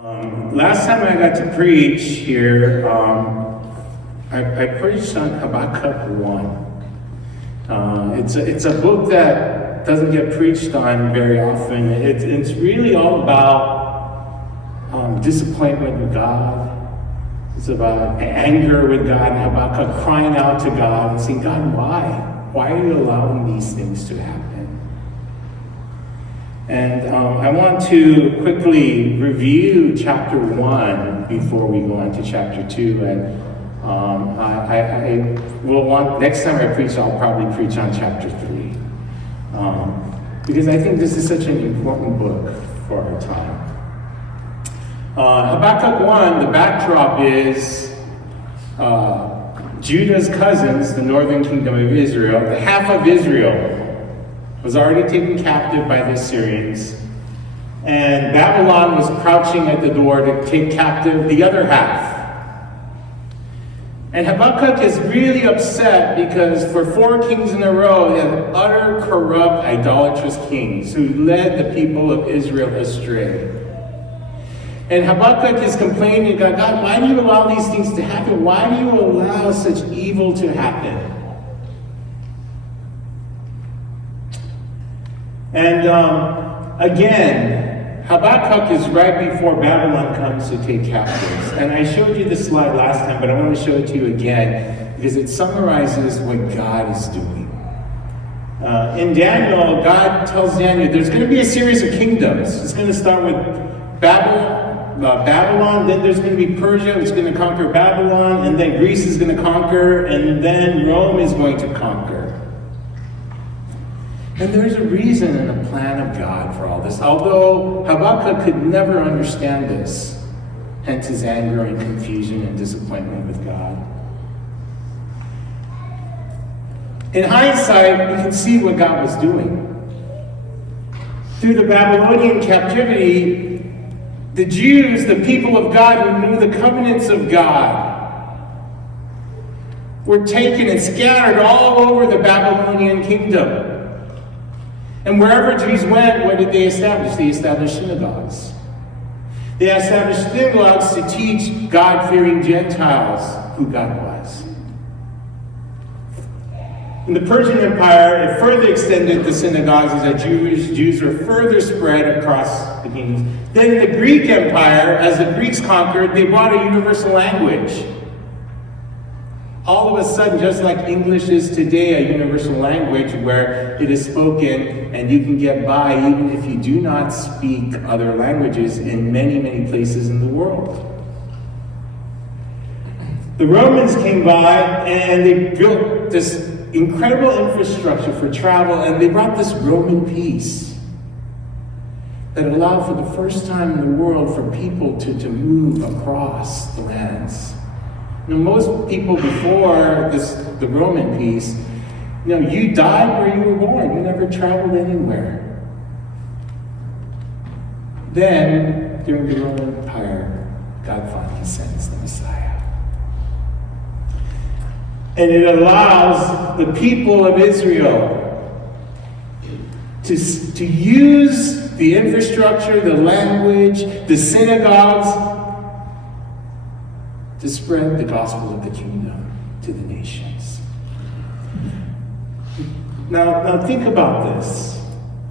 Last time I got to preach here, I preached on Habakkuk 1. It's a book that doesn't get preached on very often. It's really all about disappointment with God. It's about anger with God, and Habakkuk crying out to God and saying, God, why? Why are you allowing these things to happen? And I want to quickly review chapter 1 before we go on to chapter 2. And I will want, next time I preach, I'll probably preach on chapter 3. Because I think this is such an important book for our time. Habakkuk 1, the backdrop is Judah's cousins, the northern kingdom of Israel, the half of Israel, was already taken captive by the Assyrians, and Babylon was crouching at the door to take captive the other half. And Habakkuk is really upset because for 4 kings in a row, he had utter, corrupt, idolatrous kings who led the people of Israel astray. And Habakkuk is complaining to God, God, why do you allow these things to happen? Why do you allow such evil to happen? And again, Habakkuk is right before Babylon comes to take captives. And I showed you this slide last time, but I want to show it to you again because it summarizes what God is doing. In Daniel, God tells Daniel there's going to be a series of kingdoms. It's going to start with Babylon, then there's going to be Persia, which is going to conquer Babylon, and then Greece is going to conquer, and then Rome is going to conquer. And there's a reason and a plan of God for all this, although Habakkuk could never understand this, hence his anger and confusion and disappointment with God. In hindsight, we can see what God was doing. Through the Babylonian captivity, the Jews, the people of God who knew the covenants of God, were taken and scattered all over the Babylonian kingdom. And wherever Jews went, what did they establish? They established synagogues. They established synagogues to teach God-fearing Gentiles who God was. In the Persian Empire, it further extended the synagogues as the Jews were further spread across the kingdoms. Then the Greek Empire, as the Greeks conquered, they brought a universal language. All of a sudden, just like English is today a universal language where it is spoken and you can get by even if you do not speak other languages in many, many places in the world. The Romans came by and they built this incredible infrastructure for travel, and they brought this Roman peace that allowed for the first time in the world for people to move across the lands. You know, most people before the Roman peace, you died where you were born. You never traveled anywhere. Then, during the Roman Empire, God finally sends the Messiah. And it allows the people of Israel to use the infrastructure, the language, the synagogues, to spread the gospel of the kingdom to the nations. Now think about this.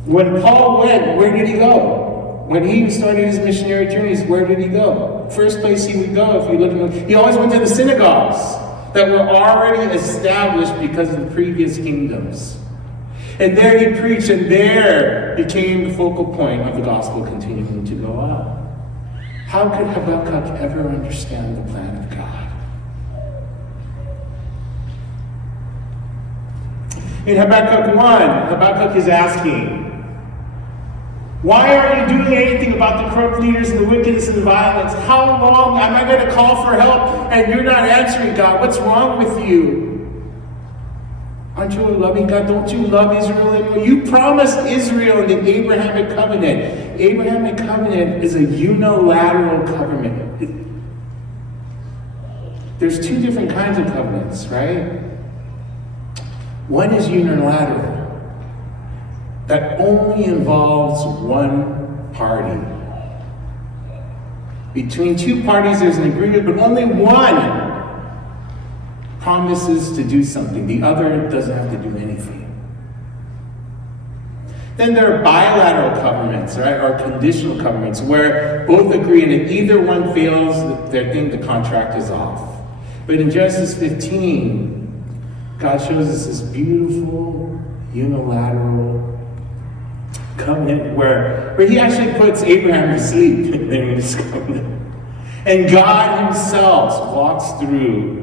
When Paul went, where did he go? When he started his missionary journeys, where did he go? First place he would go, if you look at him, he always went to the synagogues that were already established because of the previous kingdoms. And there he preached, and there became the focal point of the gospel continuing to go out. How could Habakkuk ever understand the plan of God? In Habakkuk 1, Habakkuk is asking, why aren't you doing anything about the corrupt leaders and the wickedness and the violence? How long am I going to call for help and you're not answering, God? What's wrong with you? Aren't you a loving God? Don't you love Israel anymore? You promised Israel in the Abrahamic covenant. Abrahamic covenant is a unilateral covenant. There's 2 different kinds of covenants, right? One is unilateral, that only involves one party. Between two parties, there's an agreement, but only one promises to do something. The other doesn't have to do anything. Then there are bilateral covenants, right, or conditional covenants, where both agree, and if either one fails, the contract is off. But in Genesis 15, God shows us this beautiful, unilateral covenant where he actually puts Abraham to sleep in this covenant. And God himself walks through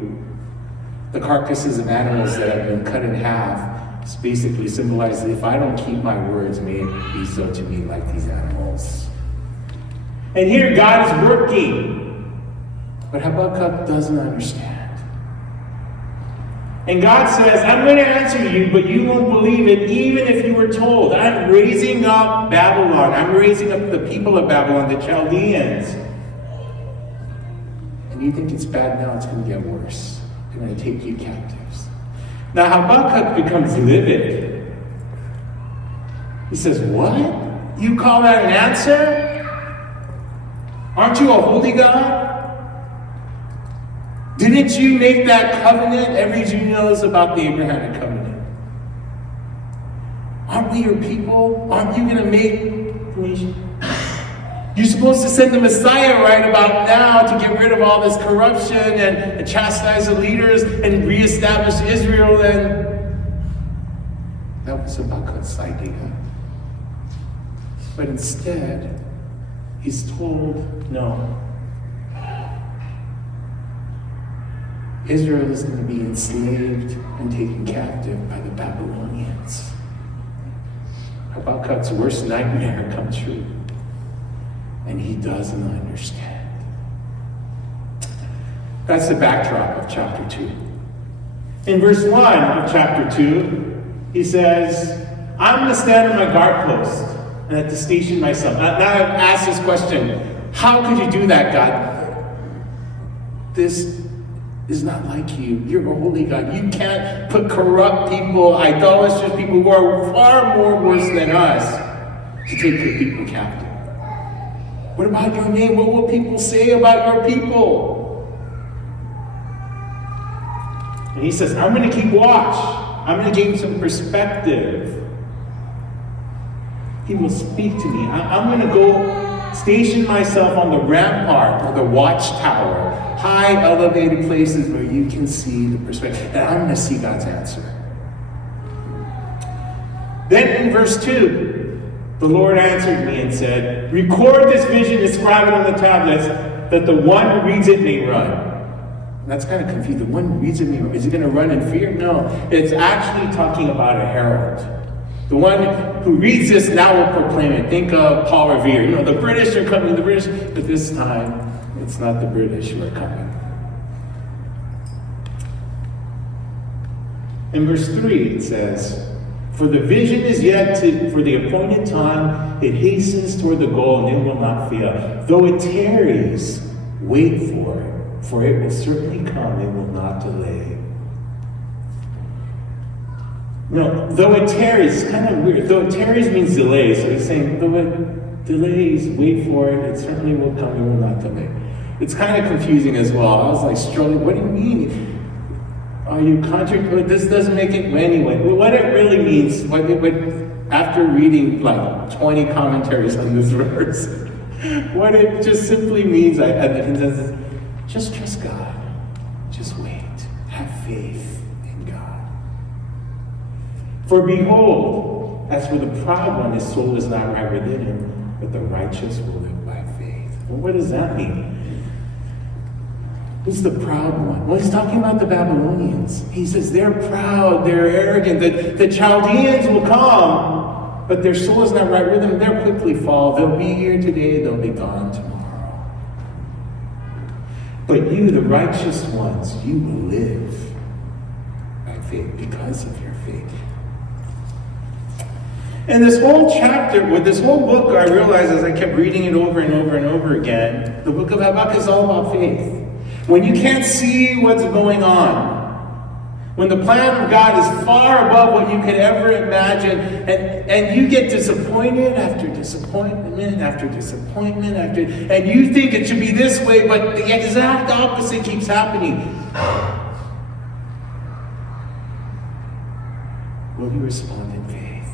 the carcasses of animals that have been cut in half. It's basically symbolizes, if I don't keep my words, may it be so to me like these animals. And here God is working, but Habakkuk doesn't understand. And God says, I'm going to answer you, but you won't believe it even if you were told. I'm raising up Babylon. I'm raising up the people of Babylon, the Chaldeans. And you think it's bad now, it's going to get worse. They're going to take you captives. Now Habakkuk becomes livid. He says, what? You call that an answer? Aren't you a holy God? Didn't you make that covenant? Every Jew knows about the Abrahamic covenant. Aren't we your people? Aren't you going to make the nation? You're supposed to send the Messiah right about now to get rid of all this corruption and chastise the leaders and reestablish Israel. And that was Habakkuk's idea. But instead, he's told, no. Israel is going to be enslaved and taken captive by the Babylonians. Habakkuk's worst nightmare come true. And he doesn't understand. That's the backdrop of chapter 2. In verse 1 of chapter 2, he says, I'm going to stand on my guard post and I have to station myself. Now I've asked this question, how could you do that, God? This is not like you. You're a holy God. You can't put corrupt people, idolatrous people who are far more worse than us to take your people captive. What about your name? What will people say about your people? And he says, I'm going to keep watch. I'm going to give you some perspective. He will speak to me. I'm going to go station myself on the rampart or the watchtower, high elevated places where you can see the perspective. And I'm going to see God's answer. Then in verse 2, the Lord answered me and said, record this vision, inscribe it on the tablets, that the one who reads it may run. And that's kind of confusing. The one who reads it may run. Is he going to run in fear? No. It's actually talking about a herald. The one who reads this now will proclaim it. Think of Paul Revere. You know, the British are coming, the British. But this time, it's not the British who are coming. In verse 3, it says, for the vision is yet for the appointed time, it hastens toward the goal, and it will not fail. Though it tarries, wait for it will certainly come, it will not delay. No, though it tarries, it's kind of weird. Though it tarries means delay, so he's saying, though it delays, wait for it, it certainly will come, it will not delay. It's kind of confusing as well. I was like struggling, what do you mean? Are you contradicting? This doesn't make it anyway. What it really means, after reading like 20 commentaries on this verse, what it just simply means, just trust God. Just wait. Have faith in God. For behold, as for the proud one, his soul is not right within him, but the righteous will live by faith. Well, what does that mean? Who's the proud one? Well, he's talking about the Babylonians. He says they're proud, they're arrogant. The Chaldeans will come, but their soul is not right with them. They'll quickly fall. They'll be here today, they'll be gone tomorrow. But you, the righteous ones, you will live by faith because of your faith. And this whole chapter, with this whole book, I realized as I kept reading it over and over and over again, the book of Habakkuk is all about faith. When you can't see what's going on, When the plan of God is far above what you could ever imagine, and you get disappointed after disappointment after disappointment and you think it should be this way, but the exact opposite keeps happening. Will you respond in faith?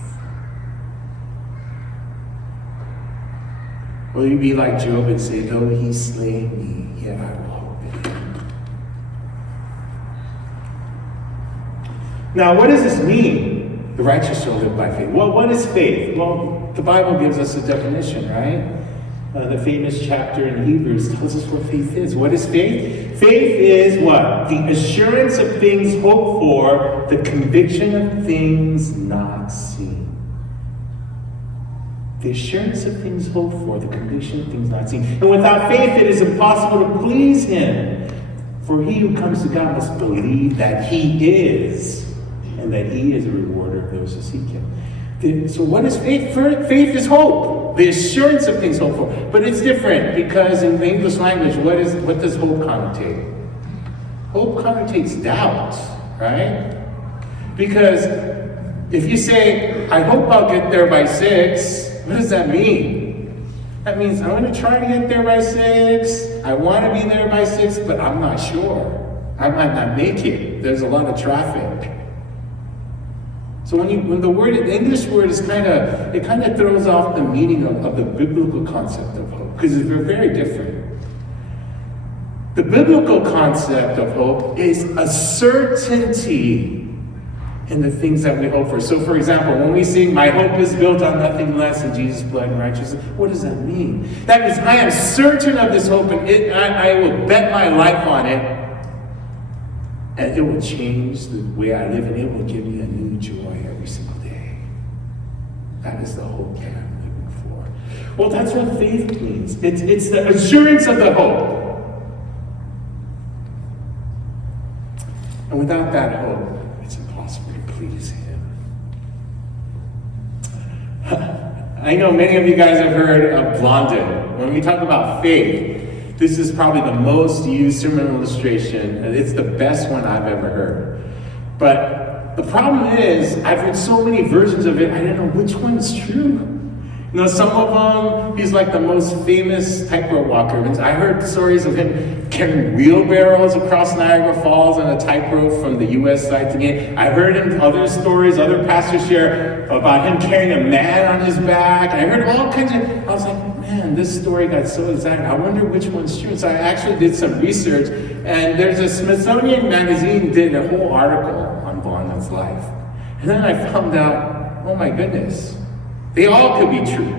Will you be like Job and say, though he slay me, yet I will hope in him? Now, what does this mean? The righteous shall live by faith. Well, what is faith? Well, the Bible gives us a definition, right? The famous chapter in Hebrews tells us what faith is. What is faith? Faith is what? The assurance of things hoped for, the conviction of things not seen. The assurance of things hoped for, the conviction of things not seen. And without faith, it is impossible to please him. For he who comes to God must believe that he is, and that he is a rewarder of those who seek him. So what is faith? Faith is hope. The assurance of things hoped for. But it's different, because in the English language, what does hope connotate? Hope connotates doubt, right? Because if you say, I hope I'll get there by 6, what does that mean? That means I'm going to try to get there by 6. I want to be there by 6, but I'm not sure. I might not make it. There's a lot of traffic. So when the English word is kind of throws off the meaning of the biblical concept of hope, because they're very different. The biblical concept of hope is a certainty in the things that we hope for. So, for example, when we sing, "My hope is built on nothing less than Jesus' blood and righteousness," what does that mean? That means I am certain of this hope, and I will bet my life on it. And it will change the way I live, and it will give me a new joy every single day. That is the hope that I'm living for. Well, that's what faith means. It's the assurance of the hope. And without that hope, it's impossible to please him. I know many of you guys have heard of Blondin. When we talk about faith, this is probably the most used sermon illustration. It's the best one I've ever heard. But the problem is, I've heard so many versions of it, I don't know which one's true. You know, some of them, he's like the most famous tightrope walker. I heard stories of him carrying wheelbarrows across Niagara Falls on a tightrope from the U.S. side to game. I heard him other stories, other pastors share about him carrying a man on his back. I heard all kinds of, I was like, man, this story got so exact. I wonder which one's true. So I actually did some research, and there's a Smithsonian magazine did a whole article on Blondin's life. And then I found out, oh my goodness, they all could be true.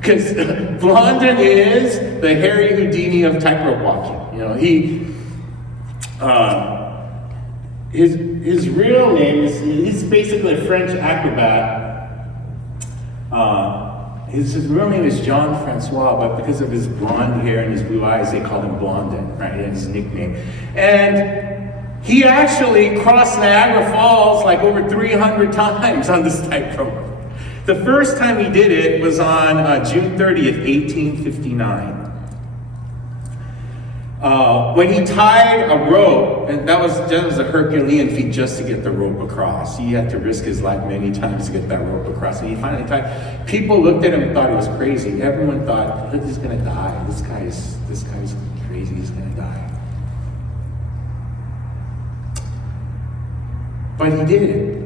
Because Blondin is the Harry Houdini of tightrope walking. You know, his real name is, he's basically a French acrobat. His real name is Jean Francois, but because of his blonde hair and his blue eyes, they called him Blondin, right? That's his nickname. And he actually crossed Niagara Falls like over 300 times on this tightrope. The first time he did it was on June 30th, 1859. When he tied a rope, and that was a Herculean feat just to get the rope across. He had to risk his life many times to get that rope across. And he finally tied. People looked at him and thought he was crazy. Everyone thought, he's going to die. This guy's crazy. He's going to die. But he did it.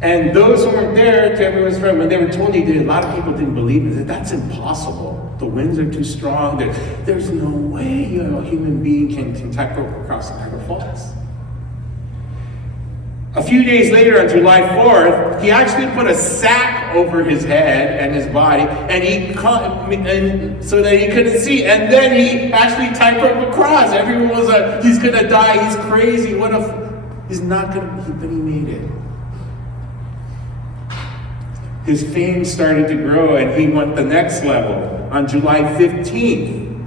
And those who weren't there, to everyone's friend, when they were told he did, a lot of people didn't believe it. That's impossible. The winds are too strong. There's no way a human being can tightrope across Niagara Falls. A few days later, on July 4th, he actually put a sack over his head and his body, and so that he couldn't see. And then he actually tightroped across. Everyone was like, he's going to die. He's crazy. He's not going to, but he made it. His fame started to grow, and he went the next level. On July 15th,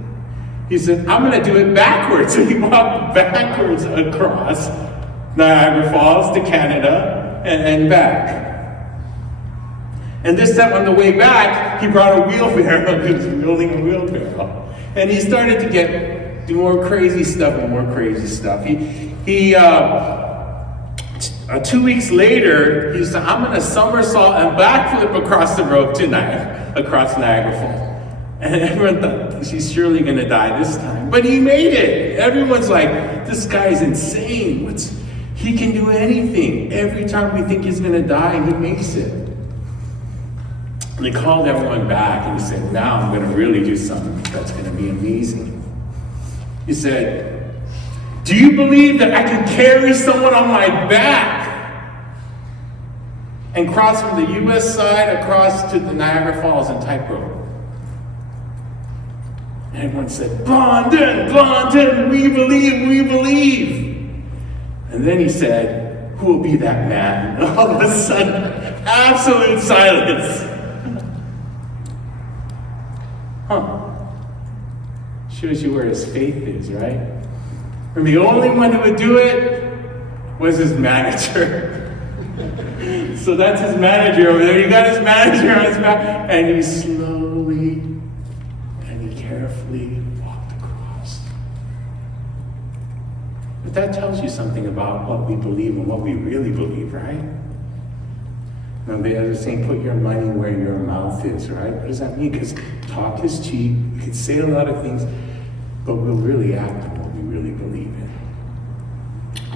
he said, I'm going to do it backwards. So he walked backwards across Niagara Falls to Canada and back. And this time on the way back, he brought a wheelbarrow. He was wielding a wheelbarrow. And he started to do more crazy stuff and more crazy stuff. He 2 weeks later, he said, I'm going to somersault and backflip across the road tonight, across Niagara Falls. And everyone thought, she's surely going to die this time. But he made it. Everyone's like, this guy's insane. He can do anything. Every time we think he's going to die, he makes it. And they called everyone back, and he said, now I'm going to really do something that's going to be amazing. He said, do you believe that I can carry someone on my back and cross from the U.S. side across to the Niagara Falls in tightrope? And everyone said, Blondin, we believe. And then he said, who will be that man? And all of a sudden, absolute silence. Shows you where his faith is, right? And the only one who would do it was his manager. So that's his manager over there. He got his manager on his back, and he slowly and he carefully walked across. But that tells you something about what we believe and what we really believe, right? Now, the other saying, put your money where your mouth is, right? What does that mean? Because talk is cheap. We can say a lot of things, but we'll really act on what we really believe in.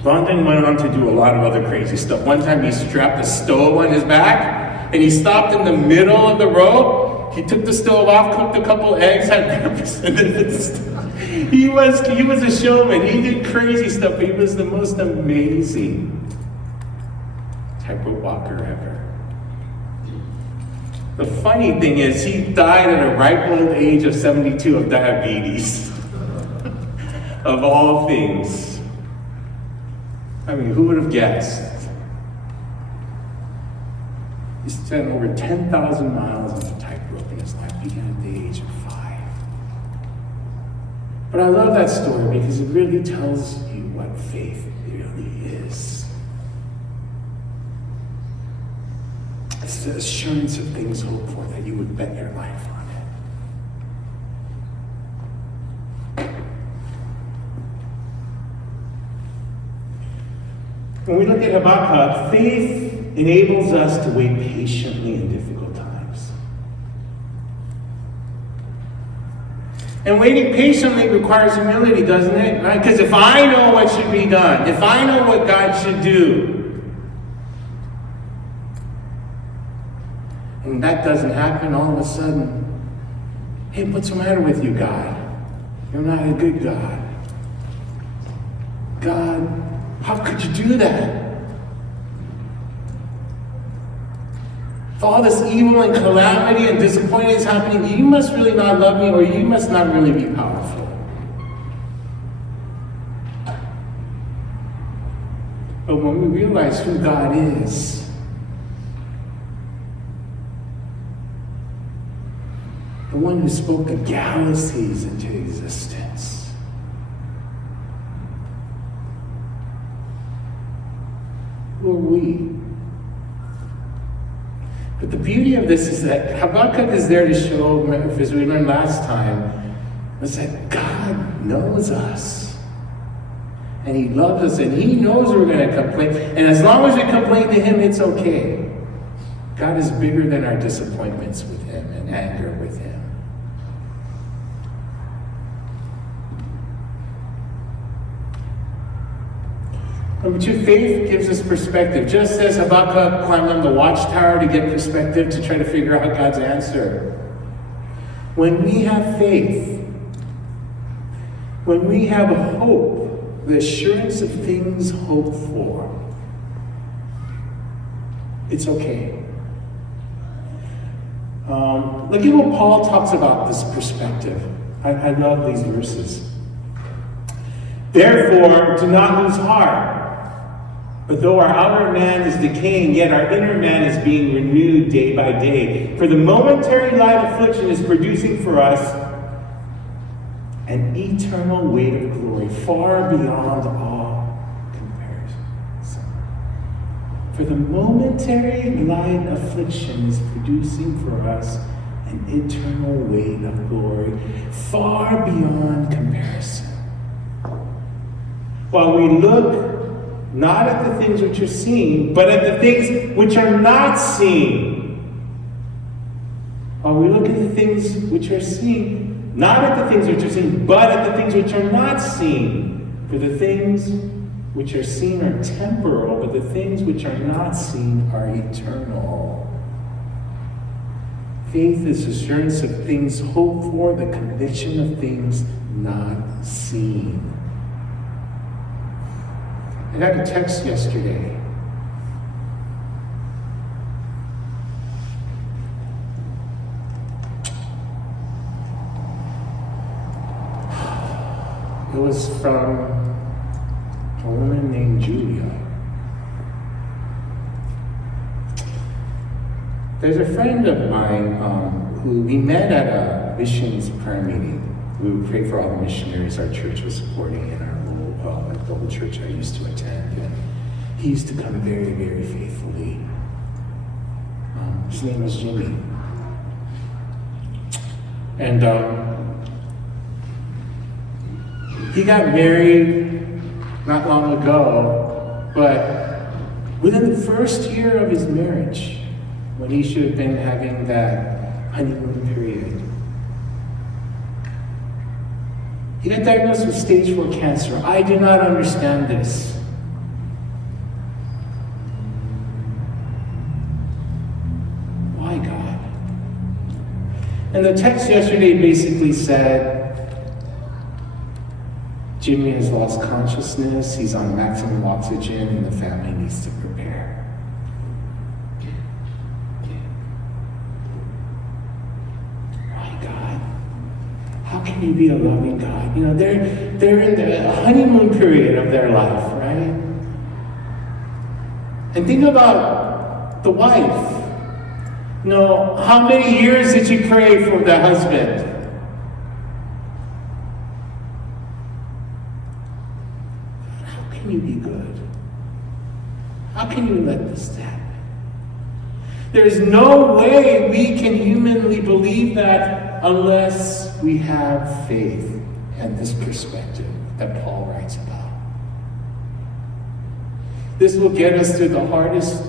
Blondin went on to do a lot of other crazy stuff. One time he strapped a stove on his back, and he stopped in the middle of the road. He took the stove off, cooked a couple eggs, had breakfast, and then put the stove. He was a showman. He did crazy stuff, but he was the most amazing tightrope walker ever. The funny thing is, he died at a ripe old age of 72 of diabetes. Of all things. I mean, who would have guessed? He spent over 10,000 miles on a tightrope in his life, began at the age of 5. But I love that story because it really tells you what faith really is. It's the assurance of things hoped for that you would bet your life on it. When we look at Habakkuk, faith enables us to wait patiently in difficult times. And waiting patiently requires humility, doesn't it? Right? Because if I know what should be done, if I know what God should do, and that doesn't happen, all of a sudden, hey, what's the matter with you, God? You're not a good God. God, how could you do that? If all this evil and calamity and disappointment is happening, you must really not love me, or you must not really be powerful. But when we realize who God is, the one who spoke the galaxies into existence, who are we? But the beauty of this is that Habakkuk is there to show, as we learned last time, was that God knows us. And He loves us, and He knows we're going to complain. And as long as we complain to Him, it's okay. God is bigger than our disappointments with Him and anger with Him. Number 2, faith gives us perspective. Just as Habakkuk climbed on the watchtower to get perspective, to try to figure out God's answer. When we have faith, when we have a hope, the assurance of things hoped for, it's okay. Look at what Paul talks about this perspective. I love these verses. Therefore, do not lose heart. But though our outer man is decaying, yet our inner man is being renewed day by day. For the momentary light affliction is producing for us an eternal weight of glory, far beyond all comparison. For the momentary light affliction is producing for us an eternal weight of glory, far beyond comparison. while we look not at the things which are seen, but at the things which are not seen. While we look at the things which are seen, not at the things which are seen, but at the things which are not seen. For the things which are seen are temporal, but the things which are not seen are eternal. Faith is assurance of things hoped for, the conviction of things not seen. I got a text yesterday. It was from a woman named Julia. There's a friend of mine who we met at a missions prayer meeting. We would pray for all the missionaries our church was supporting in our little church I used to attend. And he used to come very, very faithfully. His name was Jimmy. And he got married not long ago, but within the first year of his marriage, when he should have been having that honeymoon period, he got diagnosed with stage 4 cancer. I do not understand this. Why, God? And the text yesterday basically said, Jimmy has lost consciousness, he's on maximum oxygen, and the family needs to prepare. My God, how can you be a loving God? You know, they're in the honeymoon period of their life, right? And think about the wife. You know, how many years did she pray for the husband? How can you be good? How can you let this happen? There's no way we can humanly believe that unless we have faith and this perspective that Paul writes about. This will get us through the hardest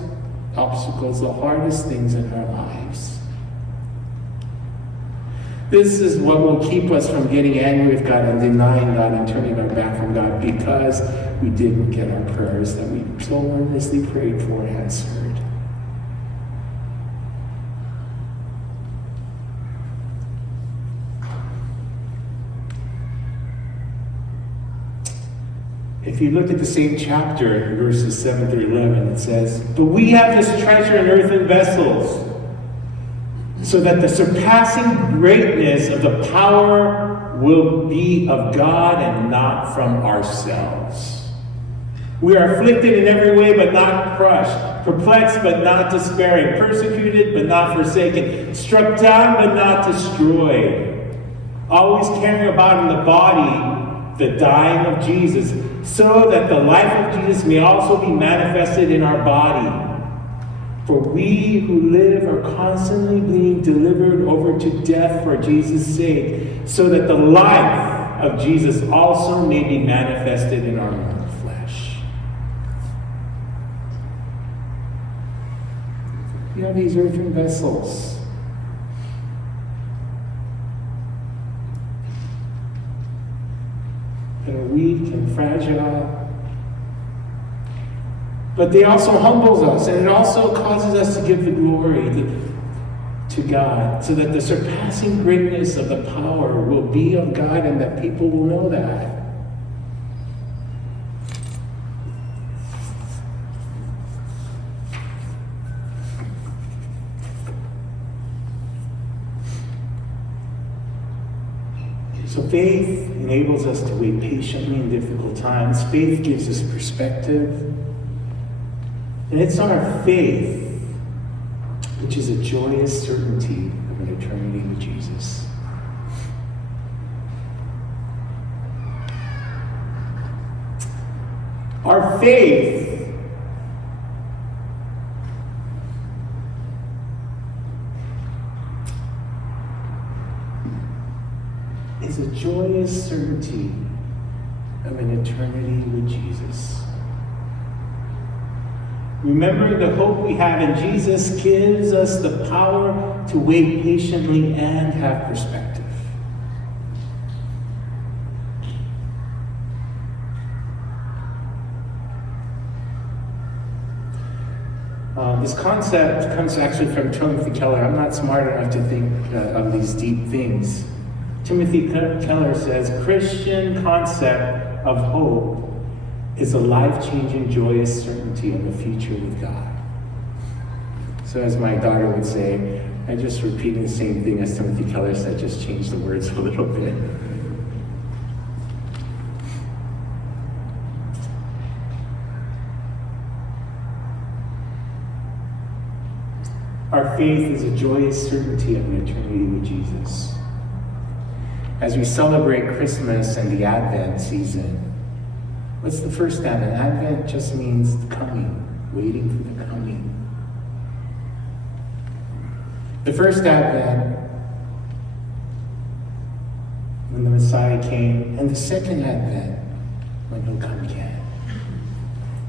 obstacles, the hardest things in our lives. This is what will keep us from getting angry with God and denying God and turning our back from God because we didn't get our prayers that we so earnestly prayed for answered. If you look at the same chapter, verses 7 through 11, it says, "But we have this treasure in earthen vessels, so that the surpassing greatness of the power will be of God and not from ourselves. We are afflicted in every way, but not crushed, perplexed, but not despairing, persecuted, but not forsaken, struck down, but not destroyed, always carrying about in the body the dying of Jesus, so that the life of Jesus may also be manifested in our body. For we who live are constantly being delivered over to death for Jesus' sake, so that the life of Jesus also may be manifested in our mortal flesh." You know, these earthen vessels. That are weak and fragile. But they also humbles us, and it also causes us to give the glory to God, so that the surpassing greatness of the power will be of God and that people will know that. So faith enables us to wait patiently in difficult times. Faith gives us perspective. And it's our faith, which is a joyous certainty of an eternity with Jesus. Our faith is a joyous certainty of an eternity with Jesus. Remember, the hope we have in Jesus gives us the power to wait patiently and have perspective. This concept comes actually from Timothy Keller. I'm not smart enough to think of these deep things. Timothy Keller says, Christian concept of hope is a life-changing, joyous certainty of a future with God. So as my daughter would say, I'm just repeating the same thing as Timothy Keller said, just change the words a little bit. Our faith is a joyous certainty of an eternity with Jesus. As we celebrate Christmas and the Advent season, what's the first Advent? Advent just means coming, waiting for the coming. The first Advent, when the Messiah came, and the second Advent, when he'll come again.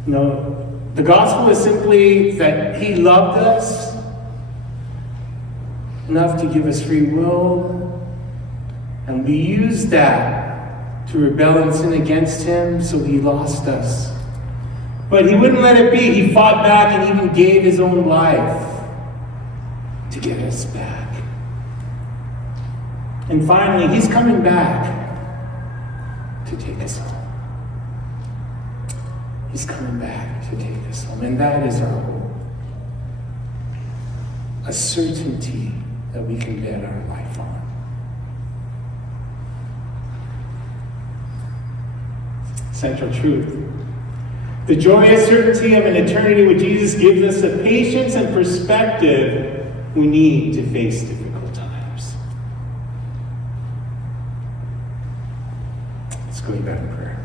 No, the gospel is simply that he loved us enough to give us free will, and we used that to rebel and sin against him, so he lost us. But he wouldn't let it be. He fought back and even gave his own life to get us back. And finally, he's coming back to take us home. He's coming back to take us home, and that is our hope. A certainty that we can bet our life on. Central truth. The joyous certainty of an eternity with Jesus gives us the patience and perspective we need to face difficult times. Let's go back in prayer.